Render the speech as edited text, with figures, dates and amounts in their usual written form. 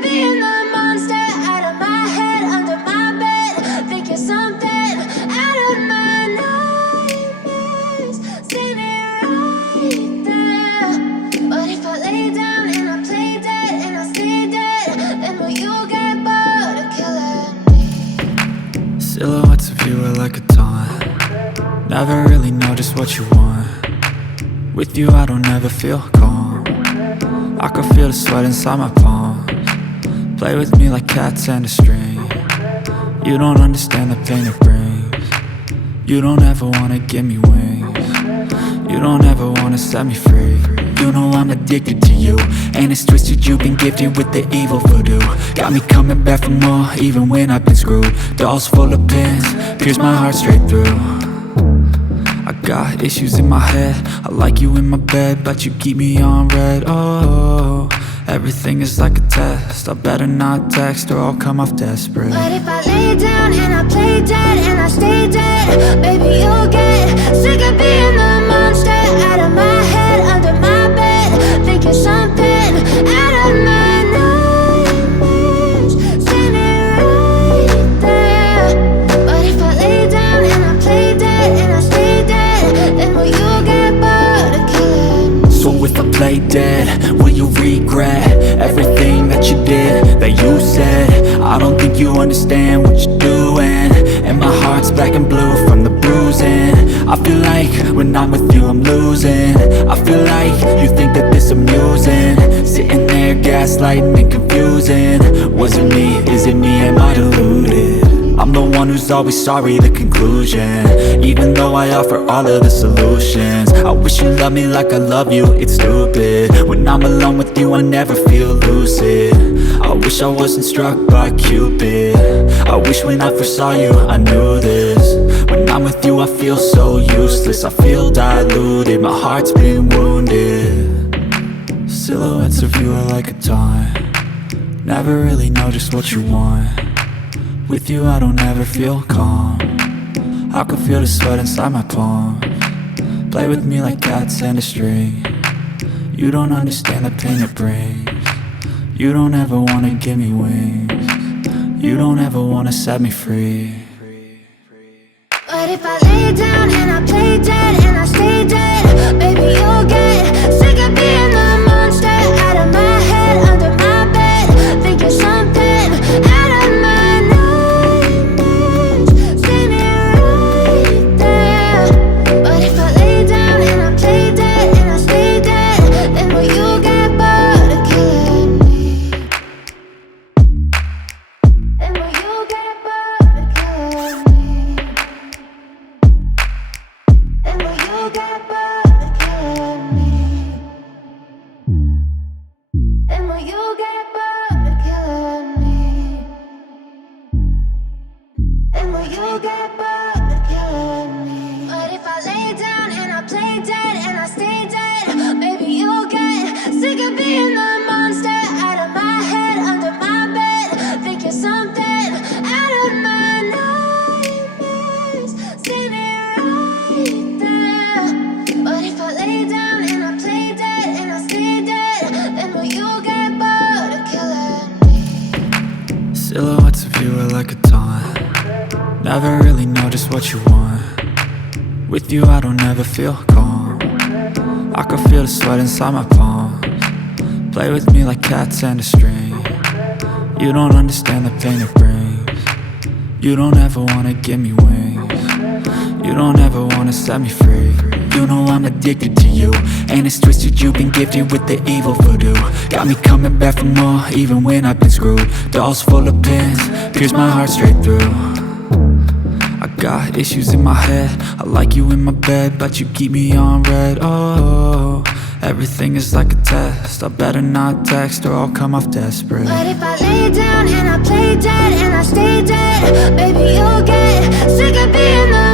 of being the monster out of my head, under my bed, thinking something out of my nightmares, standing right there. But if I lay down and I play dead and I stay dead, then will you get bored of killing me? Silhouettes of you are like a taunt. Never really know just what you want. With you I don't ever feel calm. I can feel the sweat inside my palms. Play with me like cats and a string. You don't understand the pain it brings. You don't ever wanna give me wings. You don't ever wanna set me free. You know I'm addicted to you, and it's twisted, you've been gifted with the evil voodoo. Got me coming back for more, even when I've been screwed. Dolls full of pins, pierce my heart straight through. I got issues in my head, I like you in my bed, but you keep me on red. Oh, everything is like a test, I better not text or I'll come off desperate. But if I lay down and I play dead and I stay dead, baby you'll get sick of being the monster out of my head, under my bed, thinking something out of my nightmares, standing right there. But if I lay down and I play dead and I stay dead, then will you get bored of killing me? So if I play dead, will you regret everything that you did, that you said? I don't think you understand what you're doing, and my heart's black and blue from the bruising. I feel like when I'm with you I'm losing. I feel like you think that this amusing, sitting there gaslighting and confusing. Was it me? Is it me? Am I deluded? I'm the one who's always sorry, the conclusion, even though I offer all of the solutions. I wish you loved me like I love you, it's stupid. When I'm alone with you I never feel lucid. I wish I wasn't struck by Cupid. I wish when I first saw you I knew this. When I'm with you I feel so useless, I feel diluted, my heart's been wounded. Silhouettes of you are like a taunt. Never really know just what you want. With you I don't ever feel calm. I can feel the sweat inside my palms. Play with me like cats and a string. You don't understand the pain it brings. You don't ever wanna give me wings. You don't ever wanna set me free. But if I lay down and I play dead and I stay dead, baby you'll get sick of being the monster out of my head, under my bed, thinking something out of my nightmares, standing right there. But if I lay down and I play dead and I stay dead, then will you get bored of killing me? Then will you get bored of killing me? Then will you get bored of killing me? Then will you get bored of killing me? Then will you get bored of killing me? But if I lay down and I play dead and I stay dead, baby you'll get sick of being the monster out of my head, under my bed, thinking something out of my nightmares, standing right there. But if I lay down and I play dead and I stay dead, then will you get bored of killing me? Silhouettes of you are like a taunt. Never really know just what you want. With you I don't ever feel calm. I can feel the sweat inside my palms. Play with me like cats and a string. You don't understand the pain it brings. You don't ever wanna give me wings. You don't ever wanna set me free. You know I'm addicted to you, and it's twisted, you've been gifted with the evil voodoo. Got me coming back for more, even when I've been screwed. Dolls full of pins, pierce my heart straight through. I got issues in my head, I like you in my bed, but you keep me on red. Oh, everything is like a test, I better not text or I'll come off desperate. But if I lay down and I play dead and I stay dead, baby you'll get sick of being the